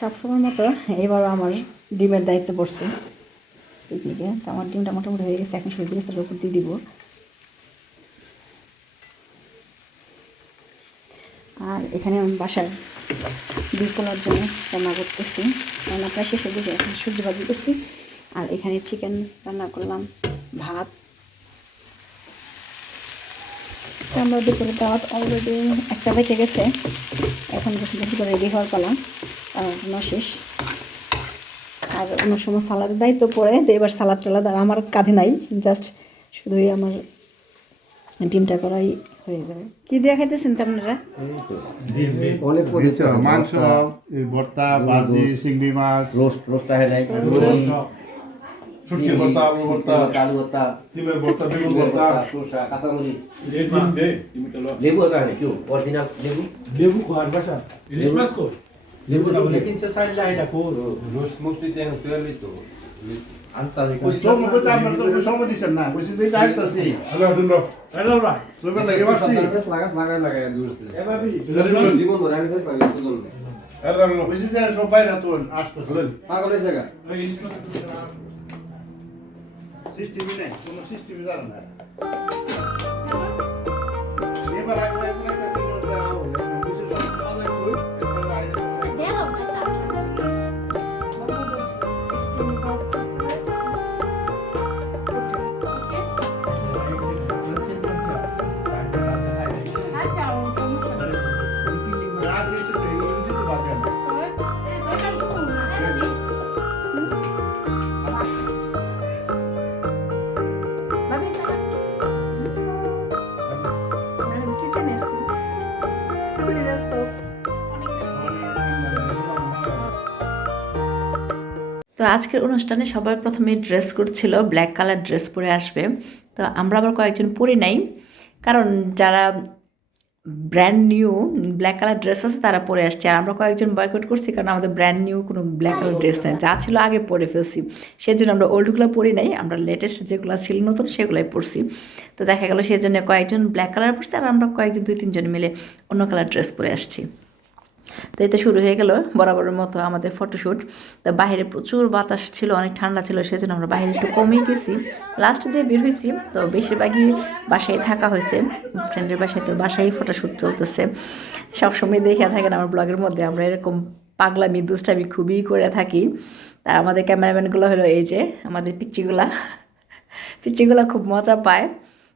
সবসময় মতো এবারও আমার ডিমের দায়িত্ব পড়ছে। পিকনিকে তো আমার ডিমটা মোটামুটি হয়ে গেছে, এখন শুধু বিস্তারের উপর দিয়ে দিব। আর এখানে আমি বাসার ডিম পোলার জন্য রান্না করতেছি। রান্না প্রায় শেষ হয়ে এখন সবজি ভাজি করছি। আর এখানে চিকেন রান্না করলাম, ভাত। আমরা দুপুরে দাওয়াত অলরেডি একটা বেঁচে গেছে। এখন বসে দুপুরে রেডি হওয়ার পালা। রান্না শেষ। আর অন্য সময় সালাদের দায়িত্ব পড়ে তো এবার সালাদ টালাদ আর আমার কাঁধে নাই। জাস্ট শুধুই আমার ডিমটা করাই হয়ে যাবে। কী দিয়ে খাইতেছেন তো আপনারা অনেক দিচ্ছ আছে। মাংস ভর্তা ভাজি চিংড়ি মাছ। রোস্ট রোস্ট হয় নাই। শুটকি ভর্তা আলু ভর্তা। আলু ভর্তা সিমের ভর্তা বেগুন বেগুন ভর্তা। ভর্তা শসা কাঁচামরিচ। ডিম দে ডিমটা লো লেবু আছে না কেউ অরিজিনাল লেবু? লেবু খাওয়ার বাসা? ইলিশ মাছ কো লেবু তো লেবু কিনছে চাইলে এটা কো রোস্ট মুস্টি দিয়ে তুই তো আনতা দেখো সোম কইতে আপনার তো সময় দিছেন না কইছি যে যাইতাছি হ্যালো দুন্ড হ্যালো ভাই রবিবার লাগে বাসছি লাগাস লাগাই লাগাই দূর থেকে এ ভাবি জীবন ধরে আমি ফেস লাগাই তো জন্য এর দাম লো কইছি যে সব বাইরে তো আসতেছে পাগল হইছে গা সিস্টেম নেই কোনো সিস্টেম জানা তো আজকের অনুষ্ঠানে সবার প্রথমে ড্রেস কোড ছিল ব্ল্যাক কালার ড্রেস পরে আসবে। তো আমরা আবার কয়েকজন পরি নাই, কারণ যারা brand new black colour dress আছে তারা পরে আসছে। আর আমরা কয়েকজন বয়কট করছি কারণ আমাদের ব্র্যান্ড নিউ কোনো ব্ল্যাক কালার ড্রেস নেই। যা ছিল আগে পরে ফেলছি। সেই জন্য আমরা ওল্ডগুলো পরি নাই, আমরা লেটেস্ট যেগুলো ছিল নতুন সেগুলোই পরছি। তো দেখা গেল সেই জন্য কয়েকজন ব্ল্যাক কালার পরছে আর আমরা কয়েকজন দুই তিনজন মিলে অন্য কালার ড্রেস পরে আসছি। তো এতে শুরু হয়ে গেল বরাবরের মতো আমাদের ফটোশ্যুট তো বাইরে প্রচুর বাতাস ছিল, অনেক ঠান্ডা ছিল, সেজন্য আমরা বাইরে একটু কমই গেছি লাস্ট দিয়ে বের হয়েছি, তো বেশিরভাগই বাসায় থাকা হয়েছে। ফ্রেন্ডের বাসায় তো বাসায় ফটোশ্যুট চলতেছে। সবসময় দেখে থাকেন আমার ব্লগের মধ্যে, আমরা এরকম পাগলামি, দুষ্টামি খুবই করে থাকি। আর আমাদের ক্যামেরাম্যানগুলো হলো এই যে, আমাদের পিচ্চিগুলা। পিচ্চিগুলা খুব মজা পায়।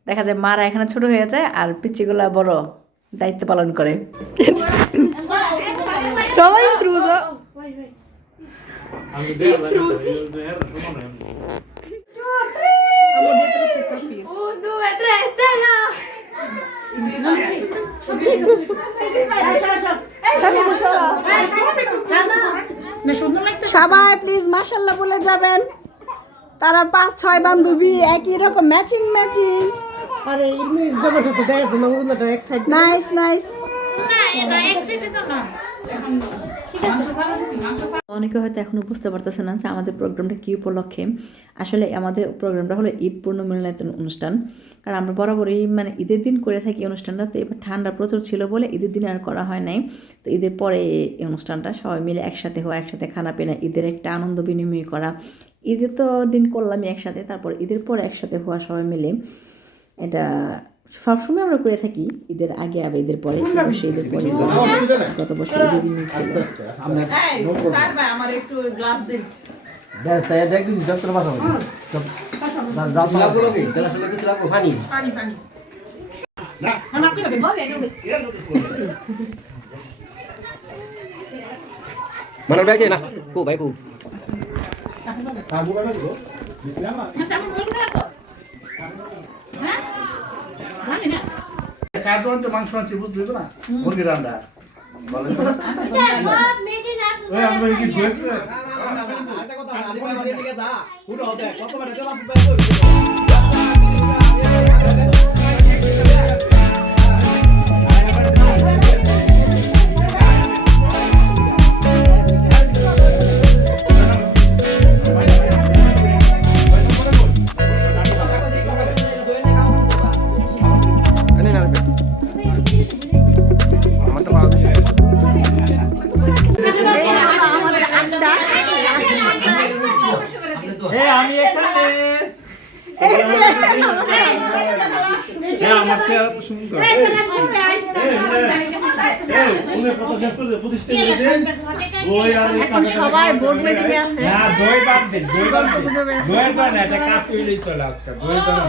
দেখা যায় মারা এখানে ছোট হয়ে যায়, আর পিচ্চিগুলা বড়। দায়িত্ব পালন করে। সবাই! সবাই প্লিজ মাশাল্লাহ বলে যাবেন। তারা পাঁচ ছয় বান্ধবী একই রকম ম্যাচিং ম্যাচিং আরে এমনি জমাটা তো দেখা যাচ্ছে না এক সাইড নাইস নাইস অনেকে হয়তো এখনও বুঝতে পারতেছে না যে আমাদের প্রোগ্রামটা কী উপলক্ষে। আসলে আমাদের প্রোগ্রামটা হলো ঈদ পূর্ণ মিলনায়তন অনুষ্ঠান। কারণ আমরা বরাবরই মানে ঈদের দিন করে থাকি এই অনুষ্ঠানটা তো এবার ঠান্ডা প্রচুর ছিল বলে ঈদের দিন আর করা হয় নাই। তো ঈদের পরে এই অনুষ্ঠানটা সবাই মিলে একসাথে হওয়া একসাথে খানা পেনা ঈদের একটা আনন্দ বিনিময় করা। ঈদের তো দিন করলামই একসাথে তারপর ঈদের পরে একসাথে হওয়া সবাই মিলে। এটা সবসময় আমরা করে থাকি ঈদের আগে আবার ঈদের পরে অবশ্যই ঈদের পরে। গত বছর ঈদের দিন ছিল। মানে না। কু ভাই কু। কাজও আনতে মাংস আনছি বুঝতে হইব না? মুরগির আন্ডা কথা হ্যাঁ আমার চেহারা তো সুন্দর এখন সবাই বোর্ড মিটিংয়ে আছে না দই বাদ দিন দই বাদ দিন দইয়ের তো না এটা কাজ করলেই চলে আজকে দই তো না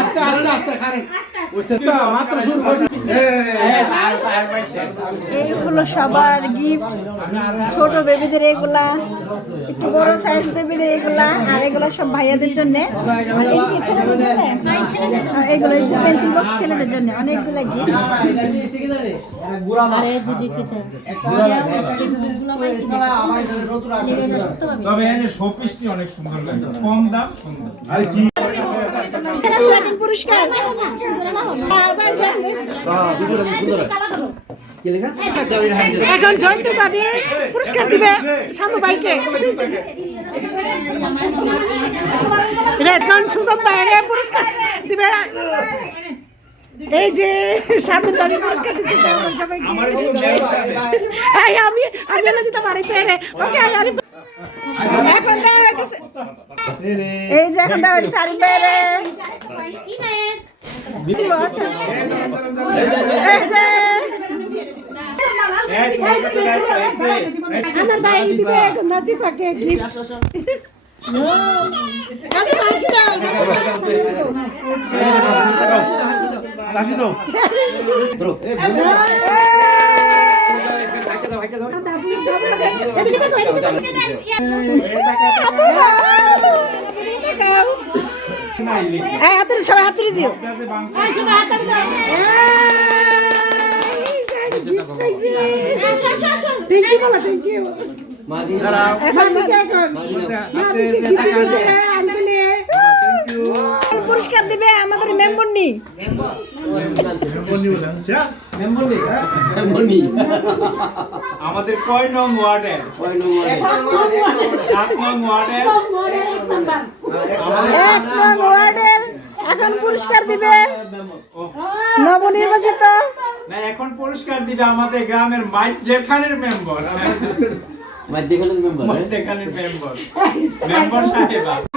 আস্তে আস্তে আস্তে খারেন এই হলো সবার গিফট ছোট বেবিদের এগুলা একটু বড় সাইজ বেবিদের এগুলা আর এগুলো সব ভাইয়াদের জন্য। এগুলো পেন্সিল বক্স ছেলেদের জন্য অনেকগুলো গিফট তবে অনেক সুন্দর লাগে। কম দাম সুন্দর আরে কি? সেকেন্ড পুরস্কার এখন জয়ন্ত পাবে পুরস্কার দিবে শানু ভাইকে। রেডগন সুজন ভাইকে পুরস্কার দিবে। এই যে শানু দাবি পুরস্কার দিতে আমি আমি দিতে পারি পেরে ওকে এখন এই যে এখন হইতেছে আরিফ আচ্ছা এই যে। এই তোমার কাছে লাইট লাইট আমার ভাই দিবে নাজিফাকে গিফট দাও নাই হাতুড়ি সবাই হাতুড়ি দিও। পুরস্কার দিবে আমাদের মেম্বার নি। মনি আমাদের কয় নং ওয়ার্ডের সাত নং এক নং ওয়ার্ডের এখন পুরস্কার দিবে। নবনির্বাচিত। না এখন পুরস্কার দিবে আমাদের গ্রামের মাইক যেখানের মেম্বার। মাধ্যমিকের মেম্বার মেম্বার। মেম্বার সাহেবা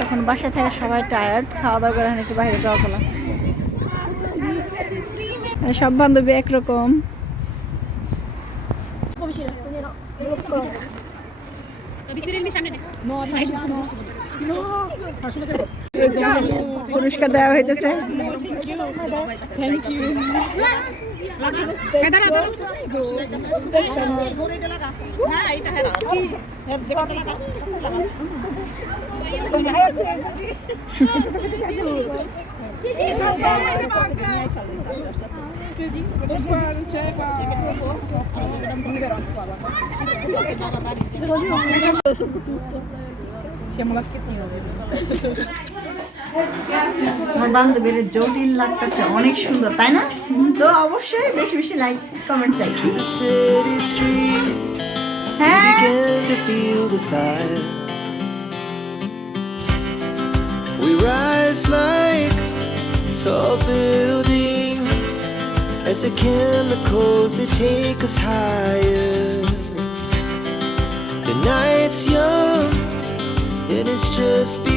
তখন বাসায় থেকে সবাই টায়ার্ড খাওয়া দাওয়া করে একটু বাইরে যাওয়া পেলাম সব বান্ধবী একরকম। পুরস্কার দেওয়া হইতেছে। Siamo la schettina, vedi? আমার বান্ধবীর জটিল লাগতেছে অনেক সুন্দর তাই না তো অবশ্যই বেশি বেশি লাইক কমেন্ট চাই To the city streets, হ্যাঁ began to feel the fire. We rise like tall buildings as the chemicals they take us higher. The night's young and it's just begun as